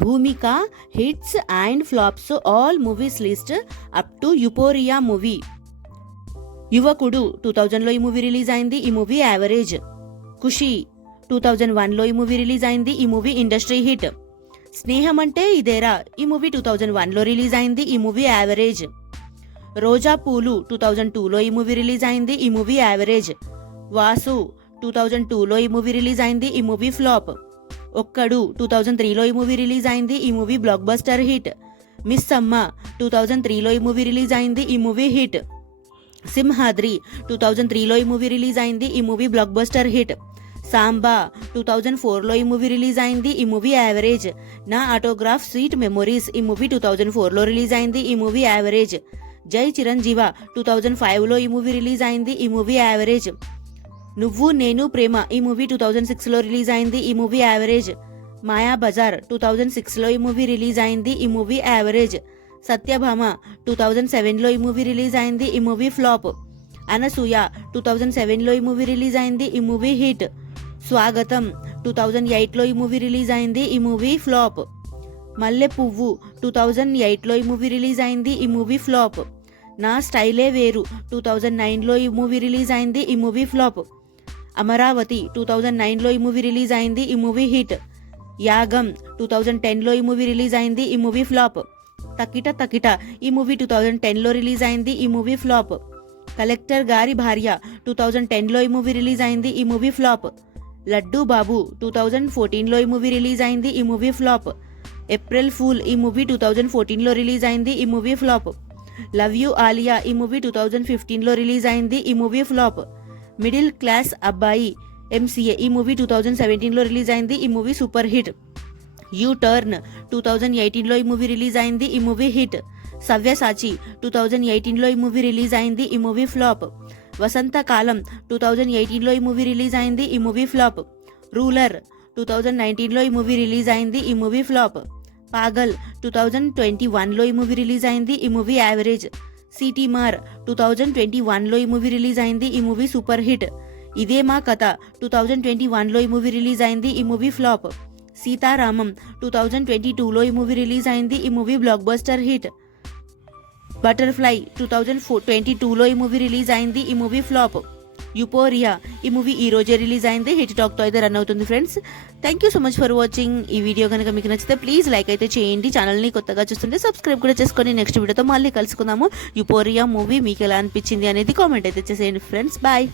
Bhumika hits and flops all movies list up to euphoria movie. Yuvakudu 2000లో ఈ movie release అయింది, ఈ movie average. ఖుషి 2001లో ఈ మూవీ రిలీజ్ అయింది, ఈ మూవీ ఇండస్ట్రీ హిట్. స్నేహం అంటే ఇదేరా, ఈ మూవీ 2001లో రిలీజ్ అయింది, ఈ మూవీ యావరేజ్. రోజా పూలు 2002లో ఈ మూవీ రిలీజ్ అయింది, ఈ మూవీ యావరేజ్. వాసు 2002లో ఈ మూవీ రిలీజ్ అయింది, ఈ మూవీ ఫ్లాప్. ఒక్కడు 2003లో ఈ మూవీ రిలీజ్ అయింది, ఈ movie blockbuster hit. Miss అమ్మ 2003లో ఈ మూవీ రిలీజ్ అయింది, ఈ మూవీ హిట్. సింహాద్రి 2003లో ఈ మూవీ రిలీజ్ అయింది, ఈ movie blockbuster hit. Samba 2004లో ఈ మూవీ రిలీజ్ అయింది, ఈ movie average. Naa autograph sweet memories ఈ మూవీ 2004లో రిలీజ్ అయింది, ఈ మూవీ యావరేజ్. జై చిరంజీవ 2005లో ఈ మూవీ రిలీజ్ అయింది, ఈ మూవీ యావరేజ్. నువ్వు నేను ప్రేమ ఈ మూవీ 2006లో రిలీజ్ అయింది, ఈ మూవీ యావరేజ్. మాయా బజార్ 2006లో ఈ మూవీ రిలీజ్ అయింది, ఈ మూవీ యావరేజ్. సత్యభామ 2007లో ఈ మూవీ రిలీజ్ అయింది, ఈ మూవీ ఫ్లాప్. అనసూయ 2007లో ఈ మూవీ రిలీజ్ అయింది, ఈ మూవీ హిట్. స్వాగతం 2008లో ఈ మూవీ రిలీజ్ అయింది, ఈ మూవీ ఫ్లాప్. మల్లె పువ్వు 2008లో ఈ మూవీ రిలీజ్ అయింది, ఈ మూవీ ఫ్లాప్. నా స్టైలే వేరు 2009లో ఈ మూవీ రిలీజ్ అయింది, ఈ మూవీ ఫ్లాప్. అమరావతి 2009లో ఈ మూవీ రిలీజ్ అయింది, ఈ మూవీ హిట్. యాగం 2010లో ఈ మూవీ రిలీజ్ అయింది, ఈ మూవీ ఫ్లాప్. తకిట తకిట ఈ మూవీ 2010లో రిలీజ్ అయింది, ఈ మూవీ ఫ్లాప్. కలెక్టర్ గారి భార్య 2010లో ఈ మూవీ రిలీజ్ అయింది, ఈ మూవీ ఫ్లాప్. లడ్డూ బాబు 2014లో ఈ మూవీ రిలీజ్ అయింది, ఈ మూవీ ఫ్లాప్. ఏప్రిల్ ఫూల్ ఈ మూవీ 2014లో రిలీజ్ అయింది, ఈ movie flop. Love you Alia ఈ మూవీ 2015లో రిలీజ్ అయింది, ఈ movie flop. Middle class Abbayi MCA ఈ మూవీ 2017లో రిలీజ్ అయింది, ఈ movie super hit. U turn 2018లో ఈ మూవీ రిలీజ్ అయింది, ఈ మూవీ హిట్. సవ్యసాచి 2018లో ఈ మూవీ రిలీజ్ అయింది, ఈ మూవీ ఫ్లాప్. వసంతకాలం 2018లో ఈ మూవీ రిలీజ్ అయింది, ఈ మూవీ ఫ్లాప్. రూలర్ 2019లో ఈ మూవీ రిలీజ్ అయింది, ఈ మూవీ ఫ్లాప్. పాగల్ 2021లో ఈ మూవీ రిలీజ్ అయింది, ఈ మూవీ యావరేజ్. సిటీ మార్ 2021లో ఈ మూవీ రిలీజ్ అయింది, ఈ మూవీ సూపర్ హిట్. ఇదే మా కథ 2021లో ఈ మూవీ రిలీజ్ అయింది, ఈ మూవీ ఫ్లాప్. సీతారామం 2022లో ఈ మూవీ రిలీజ్ అయింది, ఈ movie blockbuster hit. Butterfly 2022లో ఈ మూవీ రిలీజ్ అయింది, ఈ మూవీ ఫ్లాప్. యుపోరియా ఈ మూవీ ఈ రోజే రిలీజ్ అయింది, హిట్ టాక్తో అయితే రన్ అవుతుంది friends. Thank you so much for watching. ఈ వీడియో కనుక మీకు నచ్చితే ప్లీజ్ లైక్ అయితే చేయండి. ఛానల్ని కొత్తగా చూస్తుంటే సబ్స్క్రైబ్ కూడా చేసుకొని నెక్స్ట్ వీడియోతో మళ్ళీ కలుసుకుందాము. యుపోరియా మూవీ మీకు ఎలా అనిపించింది అనేది కామెంట్ అయితే చేసేయండి ఫ్రెండ్స్. బాయ్.